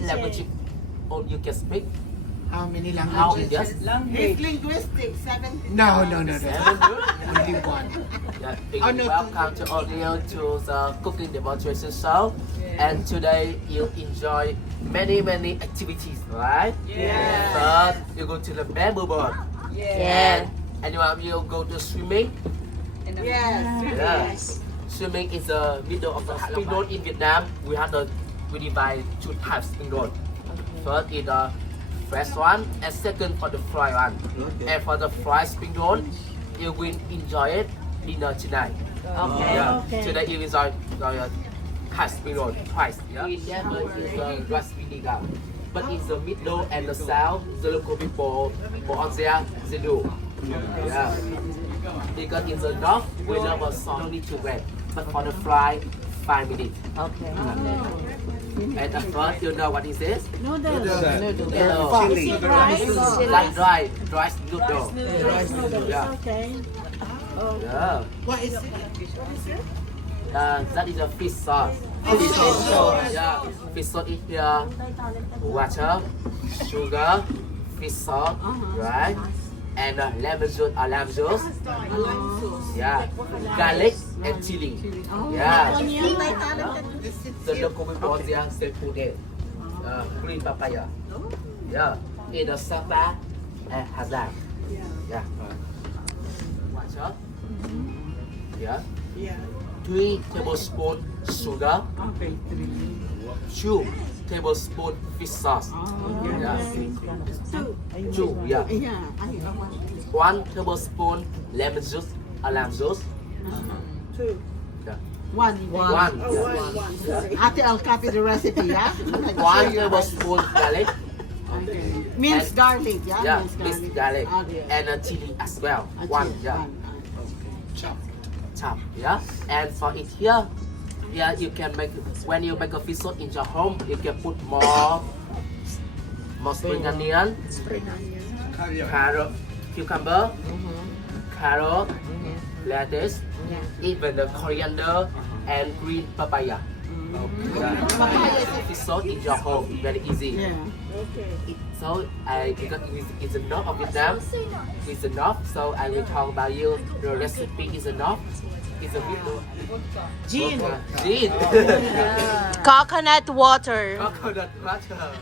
many languages you can speak? How many How languages? yes? It's linguistic, 7. No. Seven good. Only one. Yeah, Oh, no, welcome to all you to the cooking demonstration show. And today you enjoy many activities, right? Yeah. First, you go to the bamboo boat. Yeah. And you go to swimming. Yes. Swimming is the middle of the spring roll in Vietnam. We divide two types spring roll. First is the fresh one, and second for the fried one. And for the fried spring roll, you will enjoy it dinner tonight. Okay. Yeah. Today you enjoy hot spring roll twice. Yeah. In Denmark is the rice vinegar, but in the middle and the south, the local people on there they do. Yeah. Because in the north, we love a salt need to wet, but for the fry, 5 minutes. Okay. And at first, you know what is this? Noodle. Chili. Like dry noodle. Yeah. Okay. Yeah. What is it? That is a fish sauce. Fish sauce. Yeah. Fish sauce is here. Water, sugar, fish sauce, right? And lemon juice or lamb juice. Yeah. Garlic and chili. Yeah. The local people there say put it. Green papaya. Yeah. In the salsa and hazard. Yeah. Water. Yeah. 3 tablespoons sugar. 2 tablespoons fish sauce. Yeah. 2. Yeah. 1 tablespoon lemon juice or lamb juice. 2. Yeah. 1. 1. Ate, I'll copy the recipe, yeah? 1 tablespoon garlic. Minced garlic, yeah? Yeah, minced garlic. Okay. And a chili as well. 1. Yeah. Chop. Yeah. And for it here, you can make, when you make a fish sauce in your home, you can put more spring onion, carrot, cucumber, carrot, lettuce, even the coriander and green papaya. Fish sauce in your home, very easy. Yeah. So because it's the north of Vietnam, it's the north. So I will talk about you. The recipe is the north. It's a middle. Gin. Coconut water. Coconut water.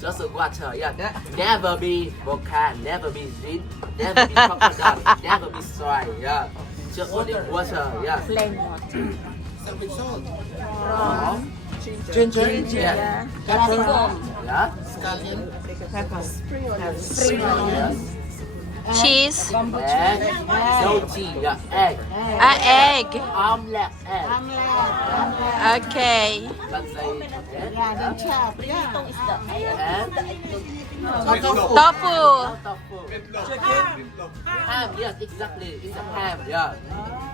Just a water. Yeah. Never be vodka. Never be gin. Never be coconut. Never be soy. Yeah. Just only water. Yeah. Plain water. With salt. Ginger. Yeah. Yeah. Scallion. Spring onion. Cheese. Egg. No cheese. Yeah. Egg. Egg. Omelette. Egg. Okay. Let's say. Okay. Yeah, then chop. Yeah. And Tofu. ham, yes, exactly. It's a ham, yeah.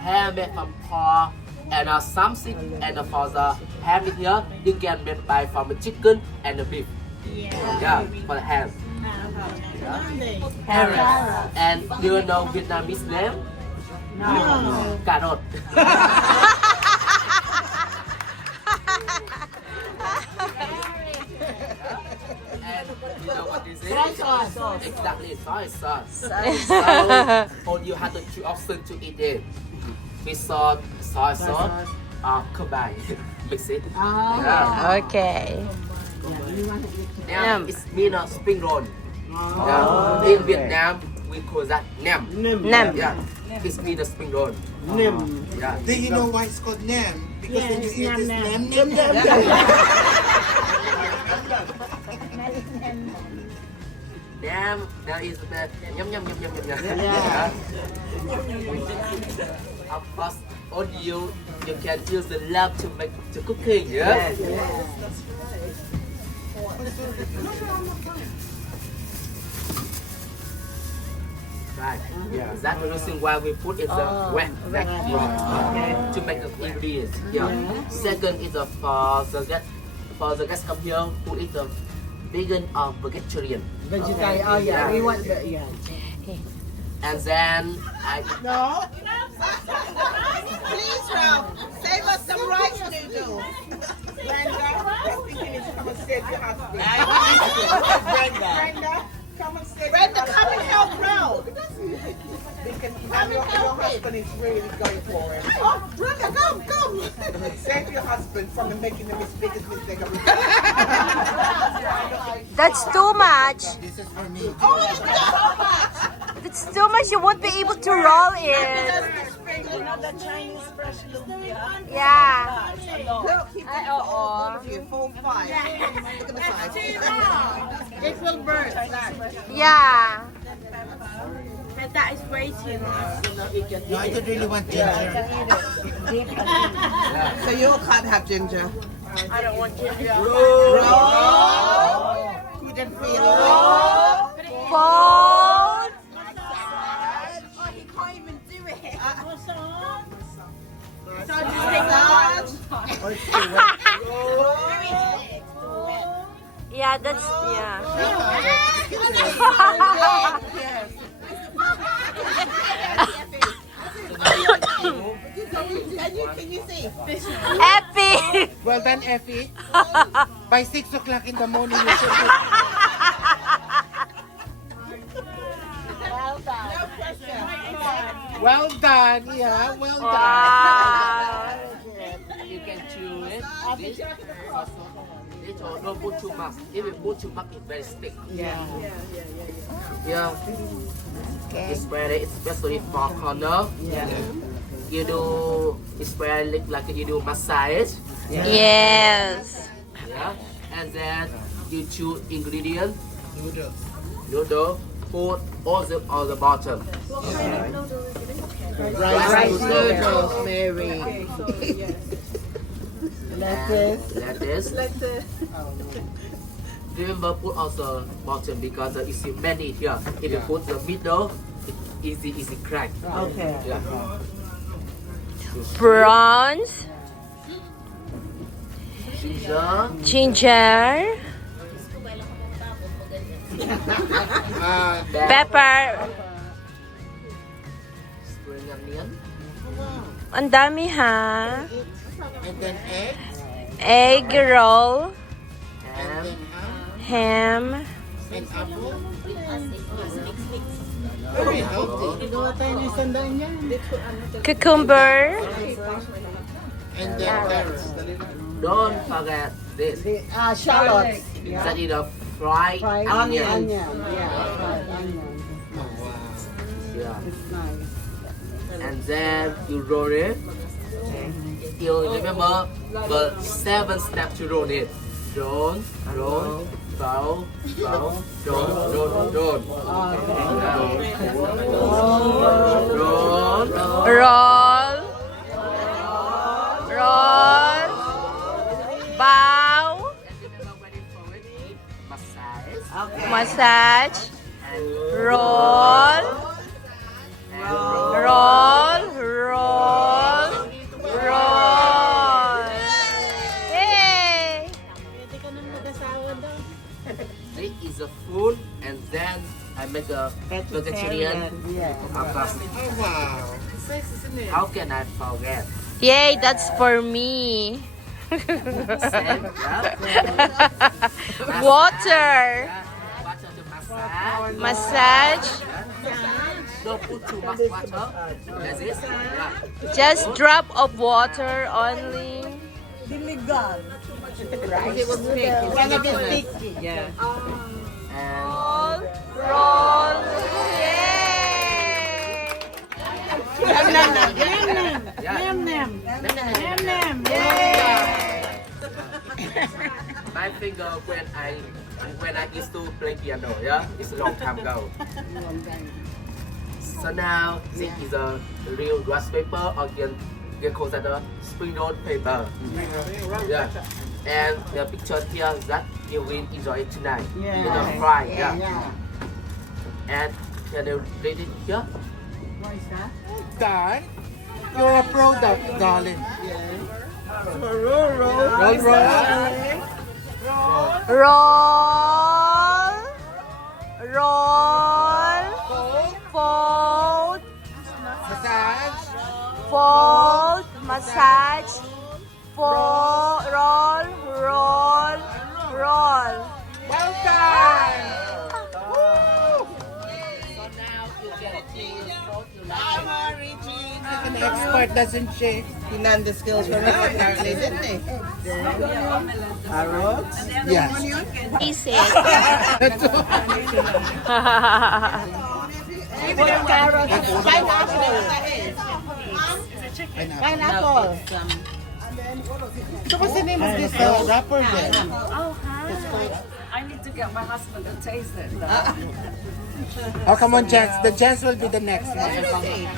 Ham made from pork and something, and for the ham in here, you can make by from the chicken and the beef. Yeah, for the ham. Yeah. And do you know Vietnamese name? No. Carrot. And you know what this is? Soy sauce. Exactly, soy sauce. So you have the 2 options to eat it. Fish sauce, soy sauce, or combine. Mix it. Yeah. Okay. Nam is mean a spring roll. Yeah. In Vietnam, we call that nam. Nem. Yeah. It's mean a spring roll. Nim. Yeah. Do you know why it's called nam? Because when you eat this nam. Nam, that is the yum yum. Yeah. Of course, all you can use the love to make to cooking. Yeah. Right. Yeah. That's the reason why we put it wet to make the ingredients. Yeah. Second is for the guest come here who is a vegan or vegetarian. Vegetarian. Oh yeah, we want the And then No. Please, Ralph, save us some rice noodles. save your husband. Brenda. Brenda, come and save Brenda, your come and husband. help Bro. Because your husband is really going for it. Oh, Brenda, come. Save your husband from making the biggest mistake of his That's too much. This is for me. That's too much. You won't be able to roll it. You know the Chinese fresh lumpia? Yeah. Look, keep Ay, oo. it full fire. Look at the size. It will burn. Yeah. But that is way too much. No, I don't really want ginger. So you can't have ginger. I don't want ginger. Couldn't feel Fold. Oh, he can't even do it. Yeah, that's yeah. Can you see? Epic. Well done, Effie. By 6 o'clock in the morning, you should be. Well done, yeah, well done. Wow. You can chew it. This or don't put too much. If you put too much, it's very stick. Yeah. Yeah. It's very, especially for corner. Yeah. You do, it's very like you do massage. Yes. Yeah. And then you choose ingredient. Noodles. Noodle. Put all the on the bottom. Rice noodles, Mary. Lettuce. Remember put on the bottom because it's many here. If you put the middle, it's easy crack. Okay. Yeah. Prawns. Ginger. Ginger. Pepper. Spring onion. Ang dami ha. And then egg. Egg roll. Ham. Ham. And apple. Very healthy. Cucumber. And then carrots. Don't forget this. Shallots. That is a fried onion. Yeah, fried onion. Oh, wow. Yeah. Nice. And then you roll it. You remember the 7 steps to roll it. Roll, roll, roll, roll, roll, roll, roll. Roll. Roll. Bow. And remember when you throw it, keep massage. Massage. And Roll. Roll. Roll. Roll. Hey. this is a food, and then I make a vegetarian. Yeah. After. Oh, wow. How can I forget? Yay, that's for me. Same, yeah. Water. Water to massage. Massage. Don't put too much water. That's it. Yeah. Just drop of water only. It's gonna be sticky. Yeah. And Roll. Roll. Yay. my finger when I used to play piano, yeah, it's a long time ago. So now this is a real rice paper, or you call that a spring roll paper. Yeah. And the picture here that you will enjoy it tonight. Yeah. You know, fry, yeah. Yeah. And can you read it here? Done. You're a product, darling. Roll. Roll. Roll. Fold. Massage. Fold. Massage. Fold. Roll. Roll. Roll. it doesn't shake. He learned the skills from me apparently, didn't he? Carrots. Yes. Basic. Carrots. Pineapple. Pineapple. So what's the name of this wrapper then? Oh, hi. I need to get my husband to taste it. Oh, come on, Jens. The Jens will be the next one. Let me see.